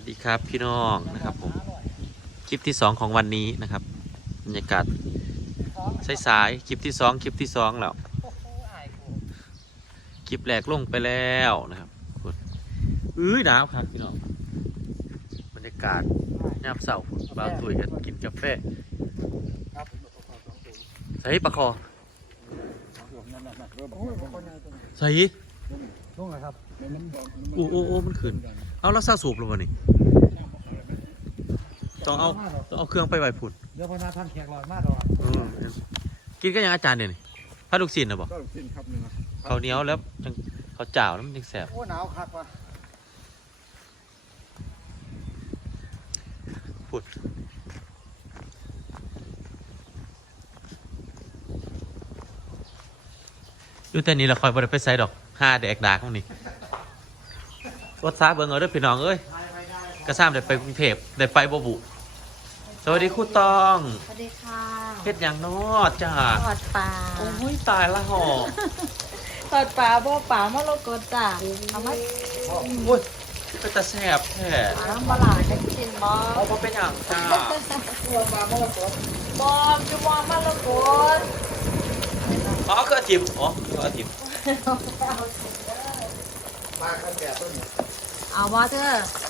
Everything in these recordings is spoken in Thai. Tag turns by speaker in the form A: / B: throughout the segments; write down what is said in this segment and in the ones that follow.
A: วัสดีครับพี่น้องนะครับผมคลิปที่2ของวันนี้นะครับบรรยากาศสายๆคลิปที่2แล้วคลิปแรกลงไปแล้วนะครับหนาวครับพี่น้องบรรยากาศยามเสาร์บางตุยกันกินกาแฟใส่ปลาคอใส่
B: ช่วงไหนครับ
A: โอ้มันขึ้นเอาแล้วซาสูบลงมานี่ต้องเอาเครื่องไปไหวผุด
B: เดี๋ยวพนักท่านแขกลอยมากหรอ
A: กินก็ยังอาจารย์เนี่ยนี่พระลูกศิษย์นะบอกเขาเหนียวแล้วเขาจ่าวแล้วมันยังแสบ
B: โอ้หนาวคักว่ะ
A: ผุดดูแต่นี้เราคอยบริไปไซดอก5แดกดากของนี่รถซาเบิ่งเอาเด้อพี่น้องเอ้ยกระซ้ำได้ไปกรุงเทพได้ไปบ่บุสวัสดีครูตอง
C: สวัสดีค่ะ
A: เฮ็ดหยังน้อจ้า
C: ทอดปลา
A: โอ้ยตายละห่อ
C: ทอดปลาบ่ปลามะละกอจ้าเอามา
A: โอ้ยเป็นตาแซ่บแท้
C: ปลาบะหลาจะกินบ่
A: เอาบ่เป็นหยังจ้า
C: ปลามะละกอบ่จะบ่มะละกอ
A: อ๋อคืออาจิมอ๋อคืออาจิม
B: ปลาข้าวแก่ต้น
C: เอาบ่เธอ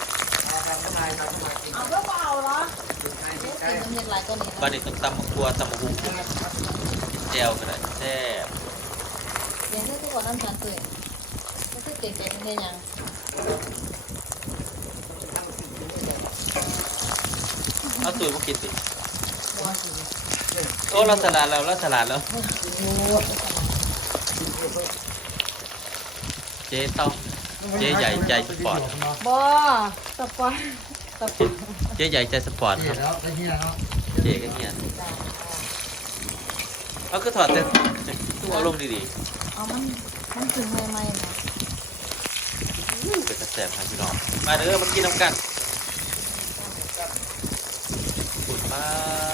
B: เอา
C: เปล่าเหรอกินน้ำเย็นหลายตัวนี้
A: บ้านนี้ต้องตำบักตัวตำบักหุ่งแจ่วก็ได้แซ่บ
C: เดี๋ยวที่ก่อนน้ำตาลตื่นไม่ใช่ตื่นใจมันได้ยัง
A: เอาตุ๋ยมากินสิ
C: บ่สิ
A: โอ้เราสลัดแล้วเจ๊ต้องเจ๊ใหญ่ใจสปอร์ต
C: บ่สปอร์ต
A: เจ๊ใหญ่ใจสปอร์ตครับเจ๊ก็เงียบเอาก็ถอดแต่ตัวลงดี
C: ๆเอามันถึงใหม่ๆนะ
A: เป็นกระแสครับพี่น้องมาเด้อมากินน้ำกันขุดมา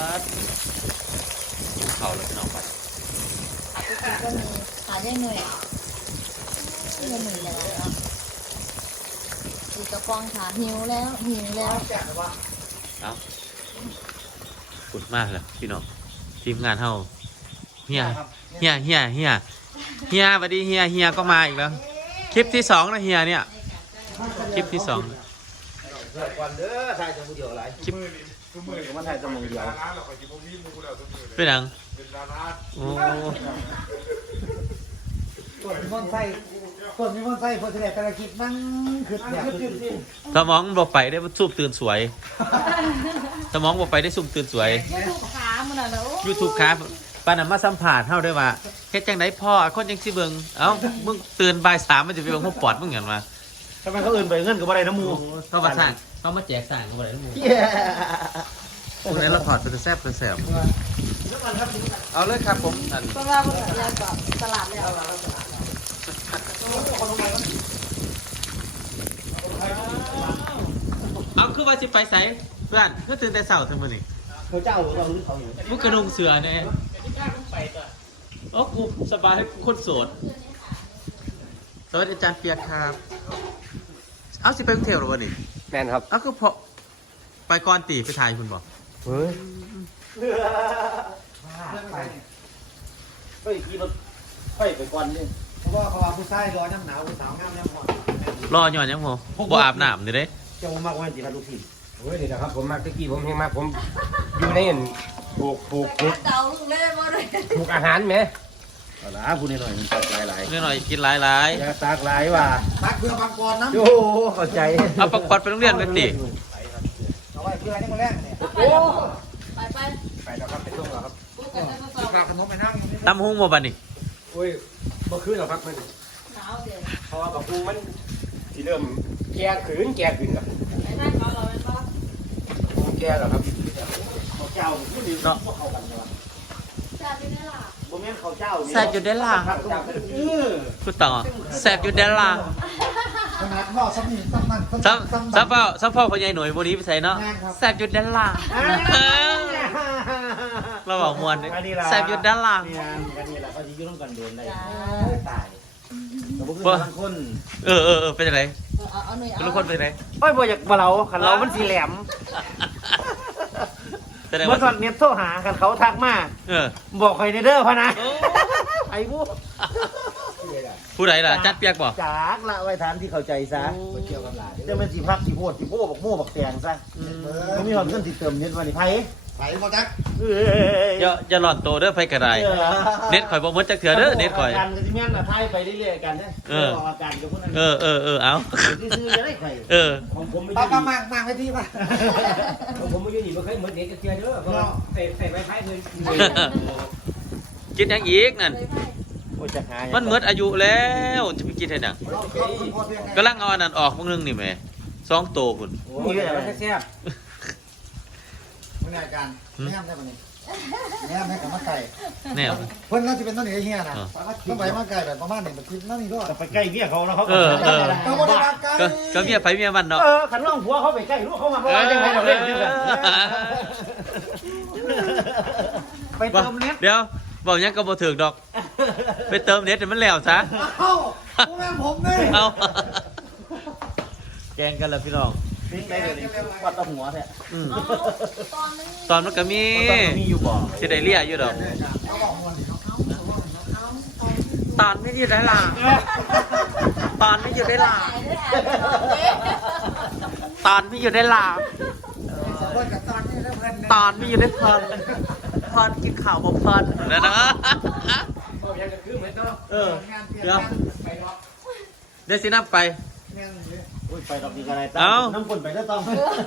A: กินเขาแล้วพี่น้องไป
C: ก็มีหาได้หน่วยที่มันหนึ่งอย่างไรเนาะอีกกระป๋องขาหิวแล้ว
A: เอาขุดมากเลยพี่น้องทีมงานเฮาเฮียสวัสดีเฮียก็มาอีกแล้วคลิปที่2นะเฮียเนี่ยคลิปที่2
B: วันเด้อถ่ายจมูกเดียวหลาย
A: คลิป
B: มันถ่ายจมูกเดียว
A: เป็นหนังโอ้
B: ต้นมีมันไส้พอจะได้แต่ละคลิปนั่งคือแบบ
A: สมองบอกไปได้สูบตื่นสวยสมองบอกไปได้สูบตื่นสวย
C: YouTube ขามันน่ะนะ
A: YouTube ครับปานามาสัมผัสเท่าด้วยว่าเฮ็ดจังไดพ่อคนยังสิเบิ่งเอ้ามึงตื่นบ่าย3มันจะไปเบิ่งพวกปอดมึงหยังมา
B: ทำไมเขาอื่นไปเงินกับอะไรน้ำมู
A: เขามาสร้างเขามาแจกสร้างกับอะไรน้ำมูพวกนั้นเราถอดเป็นแซ่บเอาเลยครับผมอัน
C: เพราะว่ามันแล้วก็ตลาดแล้ว
A: เอาคือว่าสิไปไสเพื่อนคือตื่นแต่เช้าซั่นมื้อนี้
B: เขาเจ้าเราหรือเขาอยู่
A: มึงกระนุงเสือแน่โอ้กูสบายกูคนโสดสวัสดีอาจารย์เปียกครับเอาสิไปกรุงเทพหรอวะนี่
B: แมนครับ
A: เอาคือพอไปก่อนตีไปถ่ายคุณบอก
B: เฮ้ยไปขี่รถไปก่อนนี่เพราะว่าเขาว่าผู้ชายรอน้ำหนาวผู้สาวงามน้ำหอม
A: รอหย่อนยังโหบ่อาบน้ำนี่เด้
B: เจ้ามากกว่าตีครับลูกทีโอ้ยนี่นะครับผมมากตะกี้ผมเฮงมากผมอยู่ในผูก
C: เดาลูกเล่นมาเลย
B: ผูกอาหารไหมเอาละพูดหน่อยมันตักหลาย
A: หน่อยกินหลาย
B: อย่าตักหลายว่ะตักเพื่อบางกรนะโอ้เข้าใจ
A: เอาปักกอดไปโรงเรียนไปติ
B: เอาไว้เพื่อนี่มาแรกเนี่ย
C: โอ้
B: ไปแล้วครับเป็นต้นแล้วครับปลาขนมไปนั่ง
A: ตำหุ้งบ่บัดนี่
B: โอ้ยเมื่อคืนเหรอครับมัน
C: หนาวเดี๋ยว
B: เพราะว่ากับหุ้งมันที่เริ่มแก่ขึ้นครับ
C: ไอ้นั่นเขาเราเป็นปะ
B: แก่เหรอครับเจ้า
A: เนาะแซ่บอยู่ได้ล่ะคุณต่อแซ่บอยู่ได้ล่ะ
B: ขนาดพ่อสมี
A: ซับพ่อพ่อใหญ่หน่วยวันนี้ไปใส่เนาะแซ่บอยู่ได้ล่ะเราบอกมวนแซ่บอยู่ได้ล่ะ
B: นี่แหละก็ยืดร่วมกันโดนได้ตายผมคือบางคน
A: เออเป็นอะไร
C: เอาหน่อย
A: เป็นลูกคนเป็นอะไร
B: โอ้ยบ่อยากบ่เราขันเรามันสีแหลม
A: เป็นอะไร
B: เมื่อตอนเน็ตโทรหากันเขาทักมา
A: เออ
B: บอกใครในเด้อพะนะไอ้พวก
A: ผู้ใดล่ะจัดเปียกบ่
B: จากละไว้ทานที่เข้าใจซะจะเป็นสีพักสีโพดสีโพบอกโม่บอกแตงซะเขามีความเงินติดเติมเน็ตวันนี้ไพ่
D: ไปมาจัก
A: อย่าหลอนโตเด้อไฟกระไดเน็ตข่อยบ่หมดจักเถื่อเด้อเน็ตข่อย
B: กันก็สิแม่นน่ะไพ่ไปเรื่อยๆกันนะออกอาการกับพวกนั้น
A: เออเอา
B: ซื้อจะได้ไข่
A: เออ
B: ของผมไม่
D: ป้า
B: ยื
D: ป้าน มางไปที่ป่ะ
B: ของผมไม่ยืนบ่เคยเหมือนเน็ตจะเทียเด้อเพราะว่าใส่ไว้ไพ่เลย
A: กินหยังอีกนั่น
B: โอ้ยจะหา
A: มันหมดอายุแล้วจะไปกินให้หยัง
D: เราคุณพ่อเพียงไง
A: กำลังเอาอันนั้นออกมื้อนึงนี่แหม่2โตพุ่น
B: โอ้ยแซ่บ
D: ไม่ได้การไม่ห้ามได้ปะนี่ไม่ห้ามให้กับมาไก่
A: แนว
D: เพิ่นเราจะเป็นต้นเหนือเฮียนะต้องไปมาไก่แบบประมาณ1 อาทิตย์นั่นนี่ก็
B: ไปใกล้เมียเขาแล้วเขา
D: ต้องมาได้มาไก่
A: ก็เมียไปเมียมันเนาะ
B: ขันน้องผัวเขาไปใกล้ลูกเขามาเพราะว่าจังไงเราเล่นด้วยกันไปเติมเน็ต
A: เดี๋ยวบอกหยังก็บ่ถึกดอก ไปเติมเน็ตให้มันแล้วซะ
D: เอ้าพวกแม่ผมนี่
A: เอาแกงกันแล้วพี่น้อง
B: ทิ้งได้เลยปัดตะหัวแท้
A: อืม
C: ตอนนี้
A: ตอนมันก็มี
B: มีอยู่บ่
A: สิได้เลียอยู่ดอก
D: เขาบอกมัน
A: ตอนไม่อยู่ได้ล่ะตอนไม่อยู่ได้ล่ะตอนไม่อยู่ได้ล่ะ
D: เพิ่นกับตอนนี้แล้วเพิ่น
A: ตอนไม่อยู่ได้เพลินเพลินกินข่าวบ่เพลินนะนะ
B: ยังจะคือเหมือนเนาะ
A: เออ
D: งานเปลี่ยน
A: เดี๋ยว
D: ไปรอ
A: เดี๋ยวสินับไป
D: งานเลย
B: อุ้ยไปดอกดีกันอะไร
A: เอ้า
B: น้ำฝนไปแล้วต้อง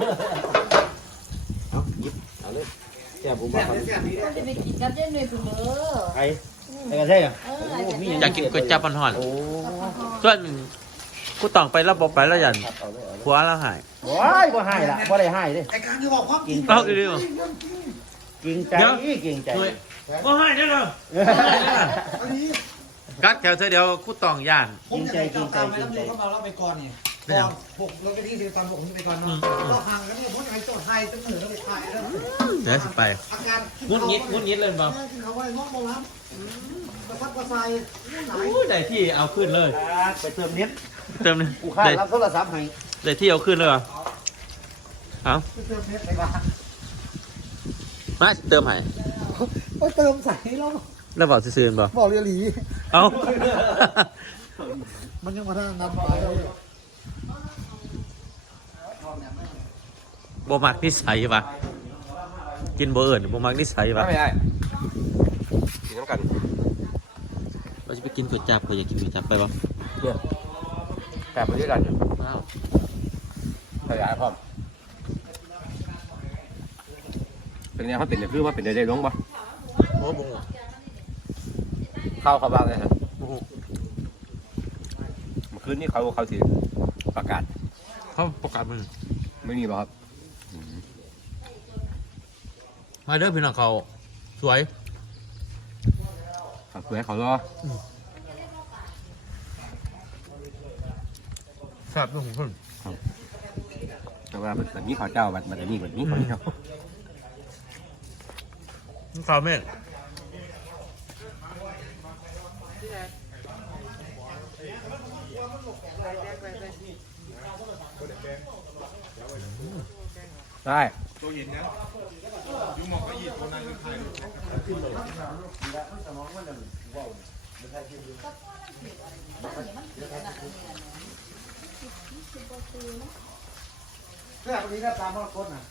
B: เอาหยิบเอาเลยแก้ผม
D: แซ่
B: ว่า
D: บแซ่บดี
C: จะไปกินกับเจ๊หน่อยคุณเด้อ
B: ไอ้ไอ้กระเทียม
A: อยากกินก๋วยจั๊บห่อนๆส่วนกูต้องไปแล้วบอกไปแล้วยันผัวแล้วหาย
B: ว้ายบ่ให้ละบ่ได้ให้เด้
D: ไอ้การที่บอกความจริง
A: เอาอีกดีวะ
B: เก่งใจเก่งใจ
A: บ่ให้ได้หรอ
D: อันนี้
A: กัดแถวเธอเดียวกูต้องย่าน
D: ผมจะตามไปแล้วเข้ามาแล้วไปก่อนนี่ก่อน6แล้วก็ที่ตามผมไปก่อนเนาะเราห่างกันเนี่ยผมจะให้โจทย์ไทยตั้งเหนือแล้วไปถ่ายแล้ว
A: เดี๋ยวสิไป
D: อาการ
A: งุดงิดเลยบ่
D: เขาไว้มองมองครับกระซับกระซายไหน
A: ได้ที่เอาขึ้นเลย
B: ไปเติมเน็ต
A: เติมเลย
B: กูค่ารับโทรศัพท์ให้
A: ได้ที่เอาขึ้นเลยเหรอเอา
D: เติมเพชรไปบ้าง
A: มาเติมให้
D: โอ้ยเติมใส่แล้ว
A: แล้วบอกซื่อๆบ่
D: บอกเรียลี
A: เอา
D: มันยังมาทางนำไปเลย
A: บ่มักนิสัยปะกินบ่เอิ่นบ่มักนิสัยปะ
B: ไม่ได้กินน้ำกัน
A: เราจะไปกินก๋วยจั๊บก็อยากกินก๋วยจั๊บไปปะ
B: เนี่ยแต่ไปด้วยกัน
A: ว้าว
B: ขยายพร้อมเป็นไงเขาเป็นเนี่ยคือว่าเป็นได้ลงปะ
A: โอ้บุ้ง
B: เข้าบ้างเลยครับเมื่อคืนนี้เขาสิประกาศ
A: เขาประกาศมึง
B: ไม่มีป่ะครับ
A: มาเด้อพี่น้องเขาสวย
B: ฝากตัวให้เขารอ
A: แซ่บด้วยของคุณ
B: แต่ว่าแบบนี้เขาเจ้าแบบนี้แบบนี้เขาเจ้า
A: ข้าวเม็ด
B: ได้
D: เพื่อนคนนี้ก็ตามมาคนน่ะ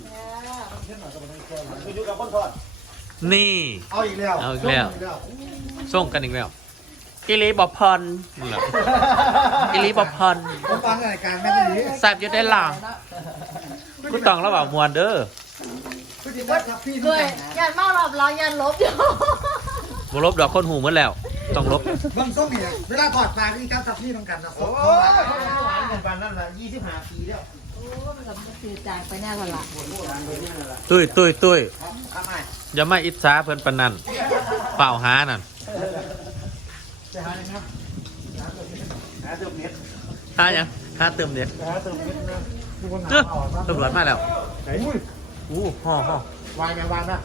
B: ไปอยู่กับคนทอด
A: นี่
D: เอาอีกแล้ว
A: เอาอีกแล้ว ส่งกันอีกแล้วกิริบอพรนั่นแหละกิริบอพร
D: ผมฟังรายการแม่ได้ดี
A: แซ่บอยู่ได้ล่ะกูต้องระหว่างมวนเด้อ
D: คือที่ว่าครับพี่
C: ด้วยยันเมารอบเรายันลบอยู่
A: บ่ลบดอกคนหูหมดแล้ว ต้องลบ
D: เบื้องต้นเนี่ยเวลาถอดปลาที่การทับพี่ต้องกันนะ
B: โอ้ยหวานกันปานนั้นละ25 ปีแล้ว
C: โอ้มันกับมันคือจางไปแน่ก่อนละ
A: ตุ้ย
B: ทำไม
A: อย่ามาอิจฉาเพิ่นปานนั้นเปล่าหานั่น
D: จะหาเลยครับ
B: หาเติมเน็ต
A: หาหยังหาเติมเน็ต
D: จะหาเติมนิดนึงดูคนหา
A: เอ้อ
D: อ่อนมาก
A: ตำรวจมาแล้ว
D: อุ้ย
A: อู้ห่อ
D: วายแมงวันนะ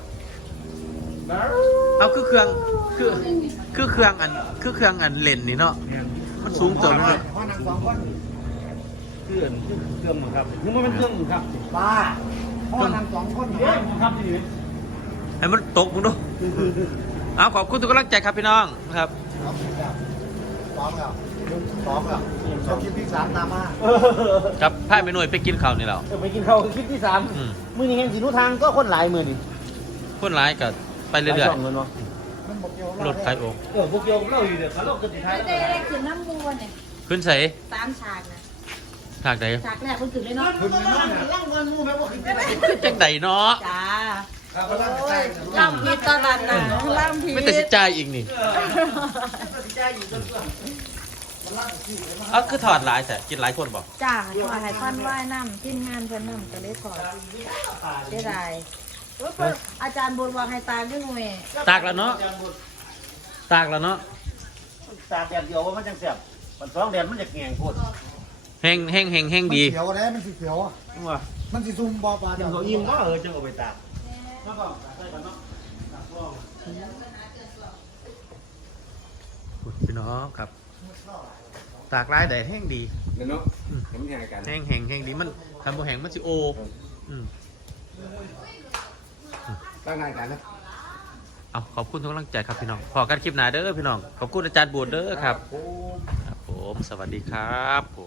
A: เอาคือเครื่องคือเครื่องอันเล่นนี่เนาะ
D: เนี่ย
A: มันสูงเติบเลย
D: พ่อนางสองคน
B: เครื่องมึงครับนี่มันเป็นเครื่องมึงครับ
D: ป้าพ่อนางสองคน
B: เครื่องมึงครับนี่
A: ให้มันตกมึงดูเอาขอบคุณทุกกำลังใจครับพี่น้องครับ
D: สองแล้วสองแล้วชอบกินพริก3ตามมา
A: ครับพาไปหน่วยไปกินข้าวนี่แล้ว
B: ไปกินข้าวคลิปที่
A: อืม
B: 3มื้อนี้เห็นสินุทางก็คนหลายมื้อนี่
A: คนร้ายก็ไปเรื่อย
B: ๆเนาะ
D: มันบอกเกี่ยว
A: ๆรถไฟโอ่ง
B: พวกโยมเราอยู่เด้อเขาเราก็สิท้าย
C: ไม่ได้ขึ้นน้ำมูลเนี่ย
A: ขึ้นใส่
C: 3 ฉากนะ
A: ฉากใด
C: ฉากแรกเพิ่งขึ้นเลยเนาะ
D: คุณไม่นอนเนี่ยล่างวันมูแม่บอกขึ้นไปไหน
A: ขึ้นจังใดเนาะ
C: จ้า
D: ครับก็ล่างใจ
C: ล่างพีตอนนั้นนะล่างพี
A: ไม่แต่สิจ่ายอีกนี่เอาคือถอดหลายแต่กินหลายคนบอก
C: จ้าถอดให้ท่านว่ายน้ำทีมงานเพิ่นน้ำก็เลยถอดได้ไรอาจารย์บุญวางให้ตามด้วยหน่วย
A: ตากแล้วเนาะตากแล้วเนาะ
B: ตากแดดเดียวว่ามันจังแซ่บมัน2แดดมันจะแงงโพด
A: แห้งดี
D: เขียวเลยมันสีเขียว
B: ว่า
D: มันสีซุ่มบอปลา
B: จั
D: เดี๋ย
B: ง
D: ว
B: เขาอิ่มก็จังเอาไปตากแล้วก็ใส่กันเนาะ
A: พี่น้องครับ ตากลายแดดแห้งดี
E: เนาะทำยังไงกัน
A: แห้งดีมันทำบ่แห้งมันสิโออืม
E: ตั้งงานกันนะ
A: เอาขอบคุณทุกกำลังใจครับพี่น้องพอกันคลิปหน้าเด้อพี่น้องขอบคุณอาจารย์บูดเด้อครับครับผมสวัสดีครับผม